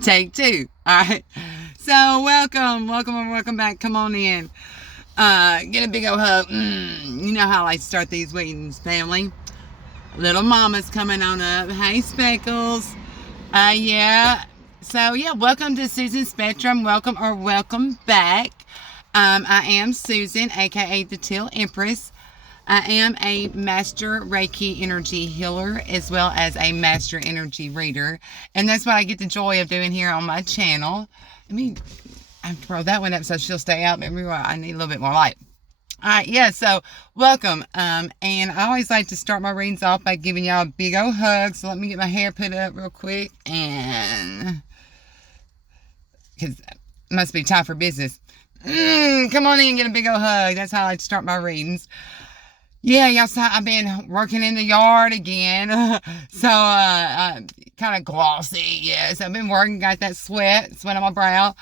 Take two. All right. So welcome back. Come on in. Get a big old hug. You know how I start these weddings, family. Little mama's coming on up. Hey, Speckles. Yeah. So yeah, welcome to Susan Spectrum. Welcome back. I am Susan, aka the Teal Empress. I am a master Reiki energy healer as well as a master energy reader. And that's what I get the joy of doing here on my channel. I throw that one up so she'll stay out. Maybe I need a little bit more light. All right, yeah, so welcome. And I always like to start my readings off by giving y'all a big old hug. So let me get my hair put up real quick. And because it must be time for business. Come on in and get a big old hug. That's how I like to start my readings. Yeah, y'all saw I've been working in the yard again. So, kind of glossy. Yeah, so I've been working, got that sweat on my brow.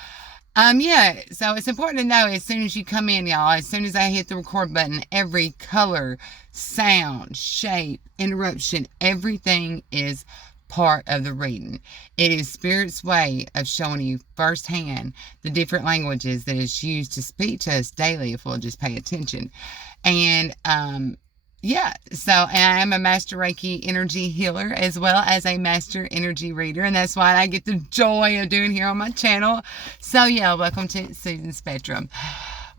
Yeah, so it's important to know as soon as you come in, y'all, as soon as I hit the record button, every color, sound, shape, interruption, everything is part of the reading. It is Spirit's way of showing you firsthand the different languages that is used to speak to us daily if we'll just pay attention. And yeah, so and I am a master Reiki energy healer as well as a master energy reader, and that's why I get the joy of doing here on my channel. So yeah, welcome to Susan Spectrum.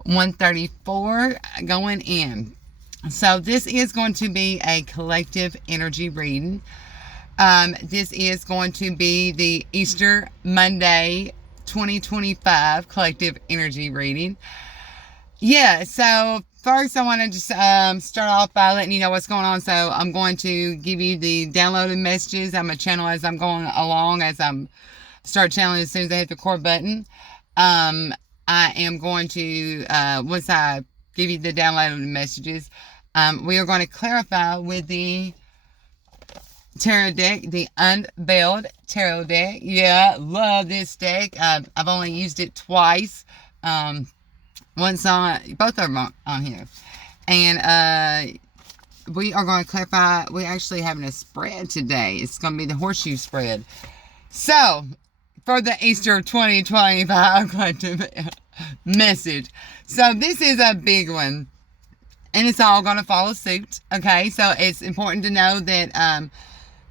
134 going in. So this is going to be a collective energy reading. This is going to be the Easter Monday 2025 collective energy reading. Yeah, so first I want to just start off by letting you know what's going on. So I'm going to give you the downloaded messages. I'm going to channel as I'm going along, as I'm start channeling as soon as I hit the record button. I am going to, once I give you the downloaded messages, we are going to clarify with the tarot deck, the Unveiled Tarot deck. Yeah, love this deck. I've only used it twice. Once on, both of them on here. And we are going to clarify, we're actually having a spread today. It's going to be the horseshoe spread. So, for the Easter 2025 collective message. So, this is a big one. And it's all going to follow suit. Okay, so it's important to know that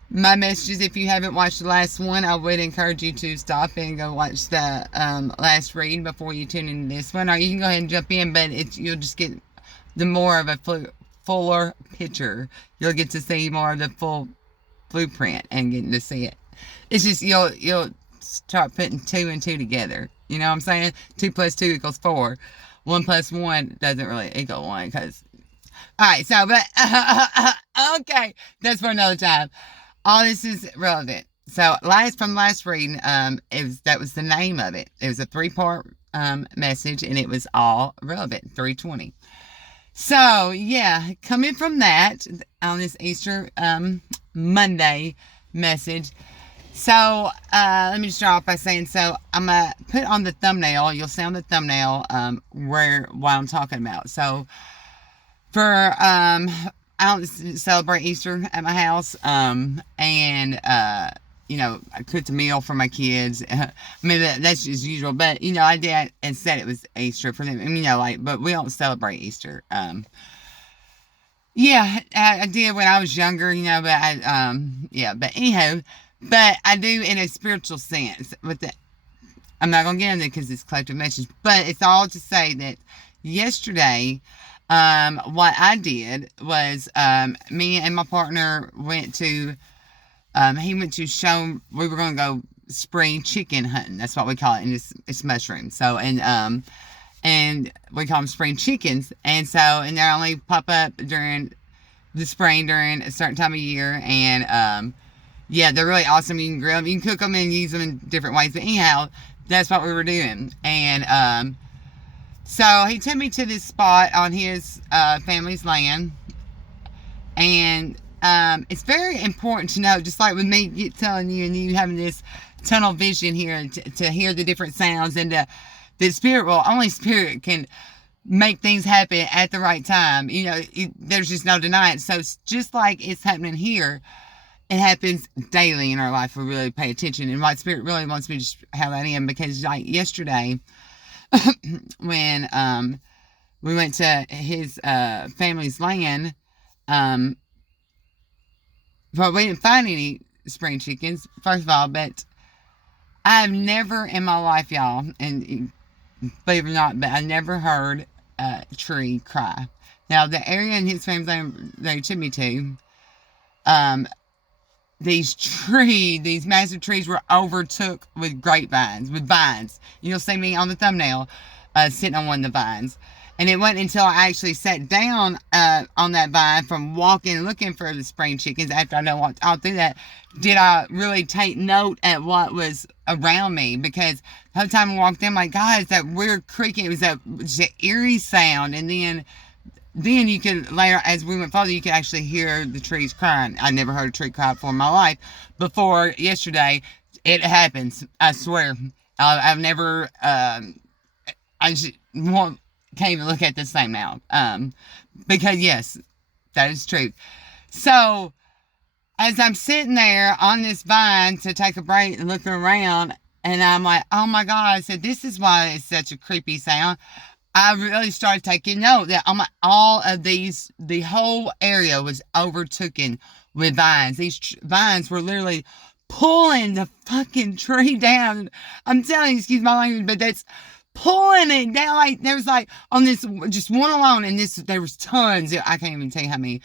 my messages, if you haven't watched the last one, I would encourage you to stop and go watch the last read before you tune into this one. Or you can go ahead and jump in, but you'll just get the more of a fuller picture. You'll get to see more of the full blueprint and getting to see it. It's just you'll start putting two and two together. You know what I'm saying? 2 plus 2 equals 4. 1 plus 1 doesn't really equal 1 because... Alright, so, but... okay, that's for another time. All this is relevant. So from last reading, that was the name of it. It was a 3-part message, and it was all relevant. 320. So yeah, coming from that on this Easter Monday message. So let me start off by saying, so I'm gonna put on the thumbnail. You'll see on the thumbnail what I'm talking about. So for I don't celebrate Easter at my house. And, I cooked a meal for my kids. I mean, that's just usual. But, I did and said it was Easter for them. I mean, but we don't celebrate Easter. Yeah, I did when I was younger, but anyhow, but I do in a spiritual sense. I'm not going to get into it because it's collective message, but it's all to say that yesterday, what I did was, me and my partner went to, he went to show, we were going to go spring chicken hunting. That's what we call it. And it's mushrooms. So, and we call them spring chickens. And so, and they only pop up during the spring, during a certain time of year. And, yeah, they're really awesome. You can grill them, you can cook them and use them in different ways. But anyhow, that's what we were doing. And, so he took me to this spot on his family's land, and it's very important to know, just like with me telling you and you having this tunnel vision here to hear the different sounds, and the only spirit can make things happen at the right time. There's just no denying it. So it's just like it's happening here. it happens daily in our life. We really pay attention, and my spirit really wants me to just have that in, because like yesterday, when we went to his family's land, but we didn't find any spring chickens, first of all. But I've never in my life, y'all, and believe it or not, but I never heard a tree cry. Now, the area in his family they took me to, these massive trees were overtook with grapevines, with vines. You'll see me on the thumbnail sitting on one of the vines. And it wasn't until I actually sat down on that vine from walking and looking for the spring chickens, after I done walked all through that, did I really take note at what was around me. Because the whole time I walked in, my God, it's that weird creaking. It was an eerie sound. And then you could, later, as we went further, you could actually hear the trees crying. I never heard a tree cry before in my life. Before yesterday, it happens. I swear. I've never, I just can't even look at this thing now. Because yes, that is true. So, as I'm sitting there on this vine to take a break and looking around, and I'm like, oh my God, I said, this is why it's such a creepy sound. I really started taking note that all of these, the whole area was overtaken with vines. These vines were literally pulling the fucking tree down. I'm telling you, excuse my language, but that's pulling it down. Like, there was like, on this, just one alone, and there was tons. I can't even tell you how many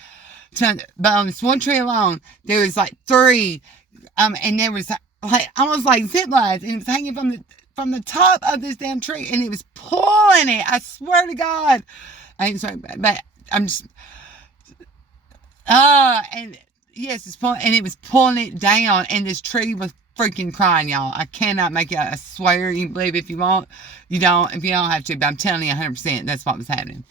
tons. But on this one tree alone, there was like 3, and there was like, almost like zip lines, and it was hanging from the top of this damn tree, and it was pulling it. I swear to God. I ain't sorry, but I'm just, and yes, it's pulling, and it was pulling it down, and this tree was freaking crying, y'all. I cannot make it. I swear, you can believe if you want. You don't, if you don't have to, but I'm telling you 100%, that's what was happening.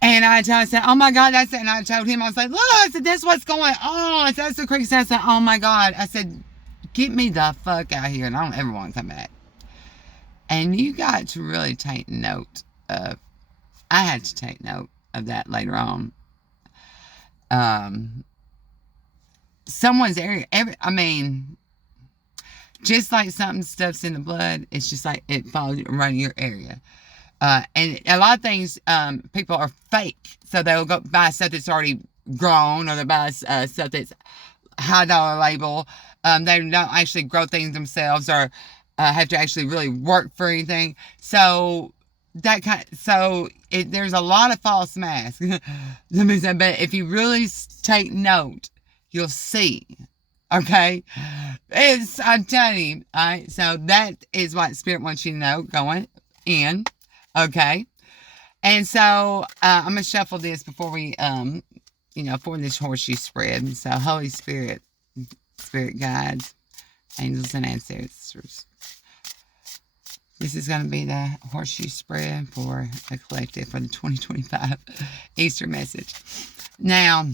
And I said, oh my God, that's it. And I told him, I was like, look, I said, that's what's going on. I said, that's the creek. I said, oh my God. I said, get me the fuck out of here, and I don't ever want to come back. And you got to really take note of, I had to take note of that later on. Someone's area, just like something stuff's in the blood, it's just like it follows around your area. And a lot of things, people are fake. So they'll go buy stuff that's already grown, or they'll buy stuff that's high dollar label. They don't actually grow things themselves, or have to actually really work for anything. So there's a lot of false masks. But if you really take note, you'll see. Okay? I'm telling you. Alright, so that is what Spirit wants you to know going in. Okay? And so I'm gonna shuffle this before we for this horseshoe spread. So Holy Spirit, Spirit guides, angels and ancestors. This is going to be the horseshoe spread for the collective for the 2025 Easter message. Now,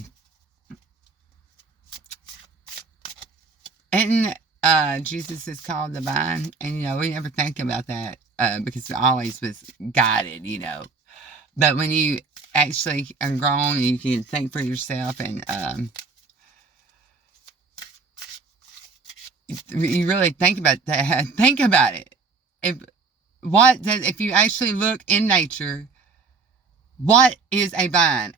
and Jesus is called the vine, and we never think about that because it always was guided, But when you actually are grown, you can think for yourself, and you really think about that. Think about it. If you actually look in nature, what is a vine?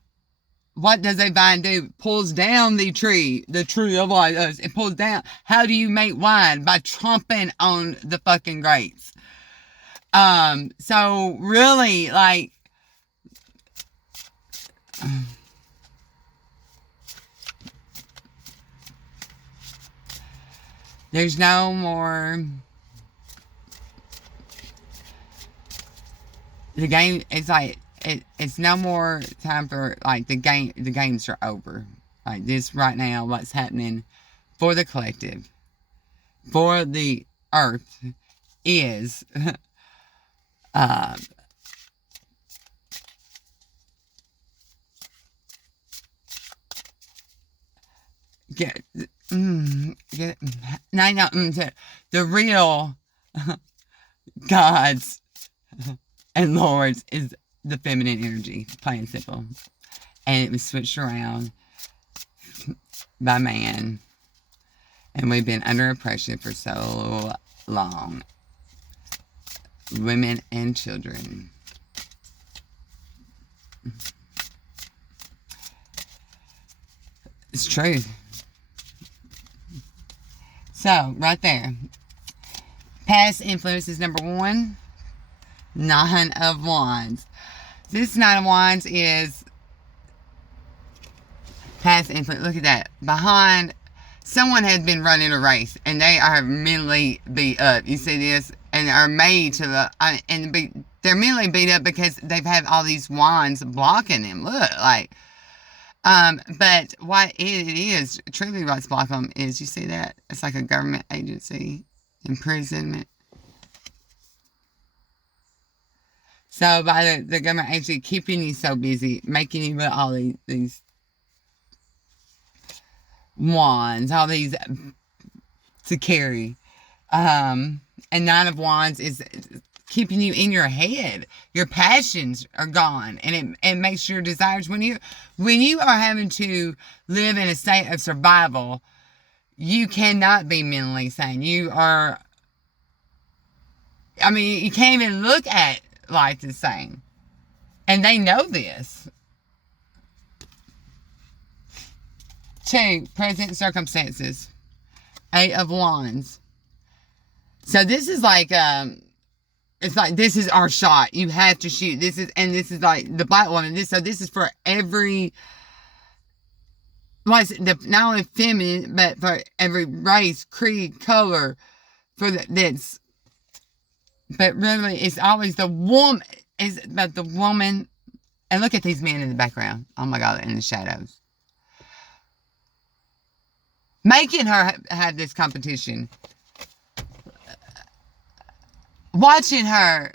What does a vine do? It pulls down the tree of life. It pulls down. How do you make wine? By tromping on the fucking grapes. So really, like, there's no more. The game, it's like, it's no more time for, like, the games are over. Like, this right now, what's happening for the collective, for the earth, is, the real gods and lords is the feminine energy, plain and simple. And it was switched around. by man. And we've been under oppression for so long. Women and children. It's true. So, right there. Past influences, number 1. Nine of Wands. This Nine of Wands is past influence. Look at that. Behind, someone has been running a race, and they are mentally beat up. You see this? And are made to the, they're mentally beat up because they've had all these wands blocking them. Look, like, but what it is, truly what's blocking them is, you see that? It's like a government agency, imprisonment. So by the government agency keeping you so busy, making you put all these wands, all these to carry. And Nine of Wands is keeping you in your head. Your passions are gone, and it makes your desires, when you are having to live in a state of survival, you cannot be mentally sane. You are, I mean, you can't even look at life the same. And they know this. 2, present circumstances. 8 of Wands. So this is like, it's like, this is our shot. You have to shoot. This is like the Black woman. This is for every, not only feminine, but for every race, creed, color, that's, but really it's always the woman, it's about the woman. And look at these men in the background. Oh my God, in the shadows. Making her have this competition. Watching her,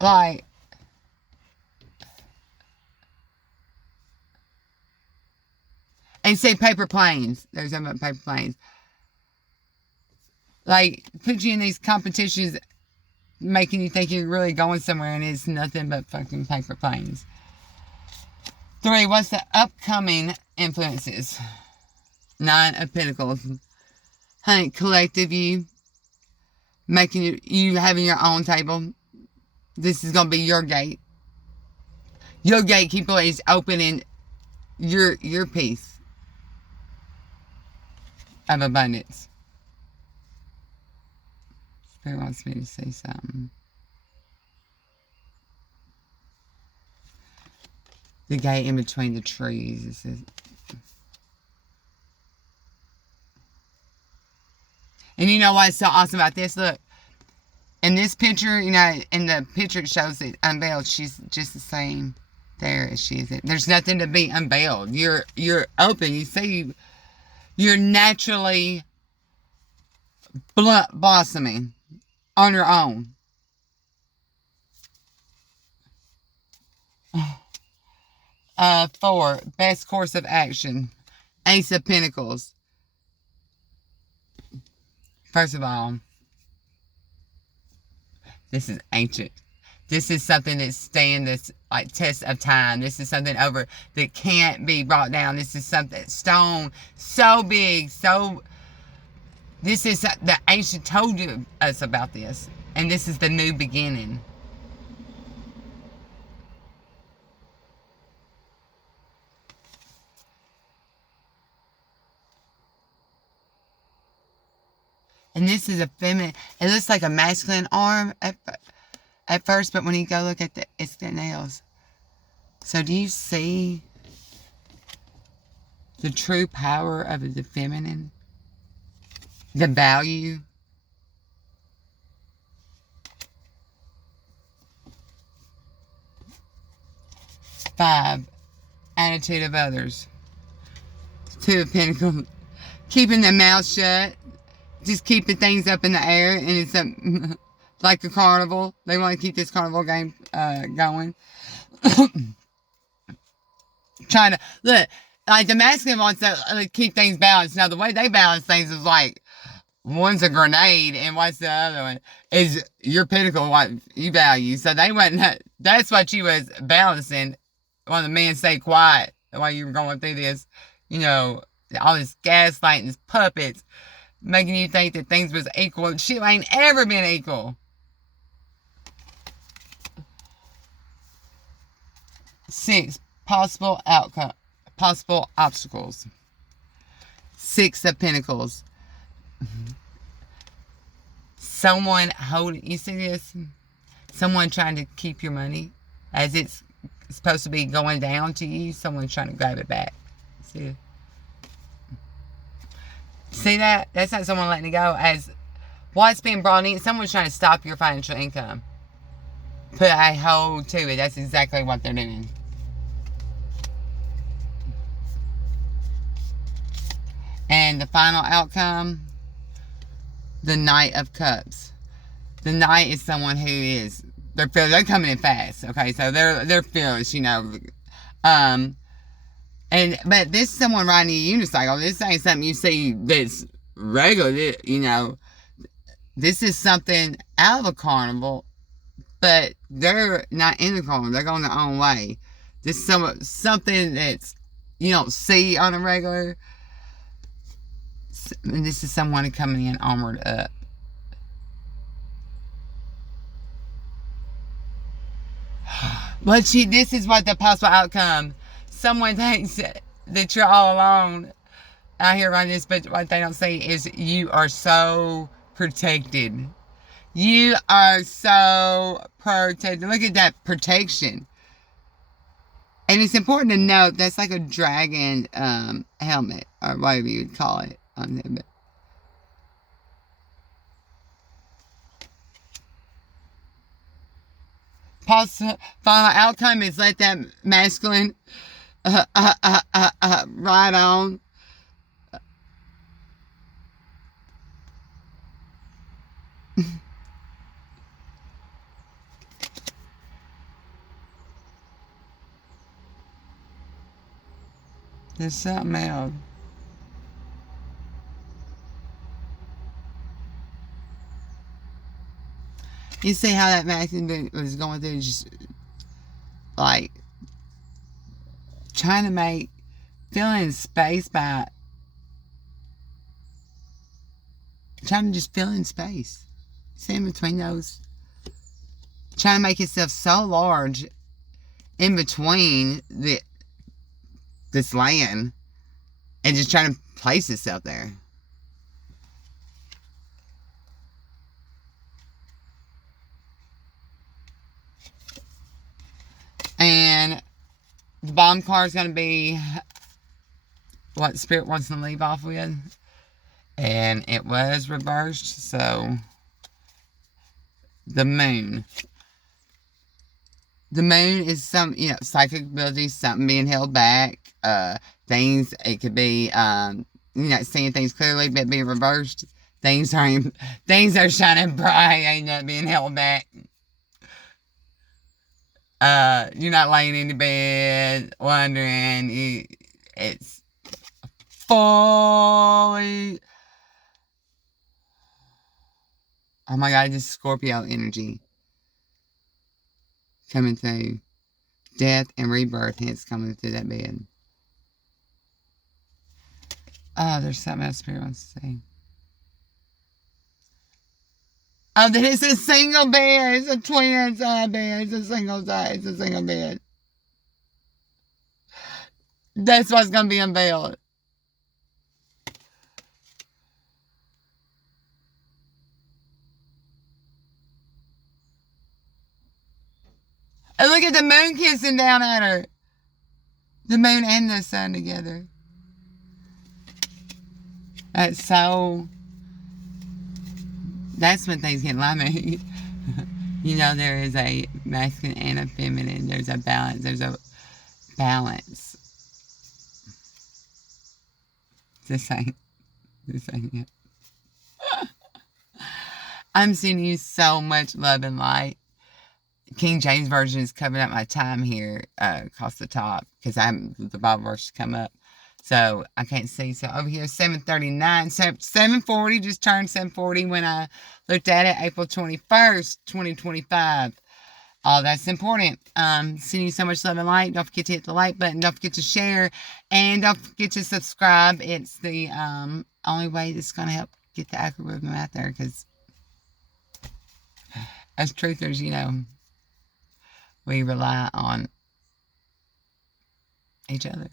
like, and say paper planes. There's something about paper planes. Like, put you in these competitions, making you think you're really going somewhere, and it's nothing but fucking paper planes. 3, what's the upcoming influences? 9 of Pentacles. Honey, collective you. Making you having your own table. This is going to be your gate. Your gatekeeper is opening your piece of abundance. Spirit wants me to say something. The gate in between the trees. This is, and you know what's so awesome about this? Look, in this picture, you know, in the picture it shows it unveiled. She's just the same there as she is. There's nothing to be unveiled. You're open. You see, you're naturally blossoming on your own. Four, best course of action. Ace of Pentacles. First of all, this is ancient. This is something that's stand this like test of time. This is something over that can't be brought down. This is something stone so big, so this is the ancient told us about this, and this is the new beginning. And this is a feminine. It looks like a masculine arm at first, but when you go look at it's the nails. So do you see the true power of the feminine? The value? Five, attitude of others. 2 of Pentacles. Keeping their mouth shut. Just keeping things up in the air, and it's like a carnival. They want to keep this carnival game going. Trying to look like the masculine wants to keep things balanced. Now the way they balance things is like one's a grenade, and what's the other one is your pinnacle, what you value. So they went. That's what she was balancing. When the men stay quiet, while you were going through this, you know, all this gaslighting, this puppets, making you think that things was equal. Shit ain't ever been equal. 6, possible outcome, possible obstacles. 6 of Pentacles. Someone holding, you see this? Someone trying to keep your money as it's supposed to be going down to you. Someone's trying to grab it back. See it? See that? That's not someone letting it go. As what's being brought in, someone's trying to stop your financial income. Put a hold to it. That's exactly what they're doing. And the final outcome, the Knight of Cups. The Knight is someone who is, they're coming in fast. Okay, so they're fearless, you know. But this is someone riding a unicycle. This ain't something you see that's regular, you know. This is something out of a carnival, but they're not in the carnival. They're going their own way. This is something that's you don't see on a regular. And this is someone coming in armored up. But this is what the possible outcome. Someone thinks that you're all alone out here on this, but what they don't see is you are so protected. You are so protected. Look at that protection. And it's important to note that's like a dragon helmet, or whatever you would call it on there. Final outcome is let that masculine ride on. There's something else. You see how that masculine was going through, just like trying to fill in space by trying to just fill in space. See in between those, trying to make itself so large in between this land, and just trying to place itself there. And the bottom card is going to be what Spirit wants to leave off with. And it was reversed, so the Moon. The Moon is some, psychic abilities, something being held back. Things, it could be, seeing things clearly, but being reversed. Things are shining bright, ain't that being held back. You're not laying in the bed wondering. It's fully, oh my God, just Scorpio energy coming through. Death and rebirth, hence coming through that bed. Oh, there's something else Spirit wants to say. Oh, that it's a single bed. It's a twin side bed. It's a single side. It's a single bed. That's what's going to be unveiled. And look at the moon kissing down at her. The moon and the sun together. That's when things get limey. There is a masculine and a feminine. There's a balance. This ain't it. I'm sending you so much love and light. King James Version is covering up my time here across the top because the Bible verse come up. So I can't see. So over here, 7:39, 7:40, just turned 7:40 when I looked at it, April 21st, 2025. all that's important. Sending you so much love and light. Don't forget to hit the like button. Don't forget to share. And don't forget to subscribe. It's the only way that's going to help get the algorithm out there. Because as truthers, we rely on each other.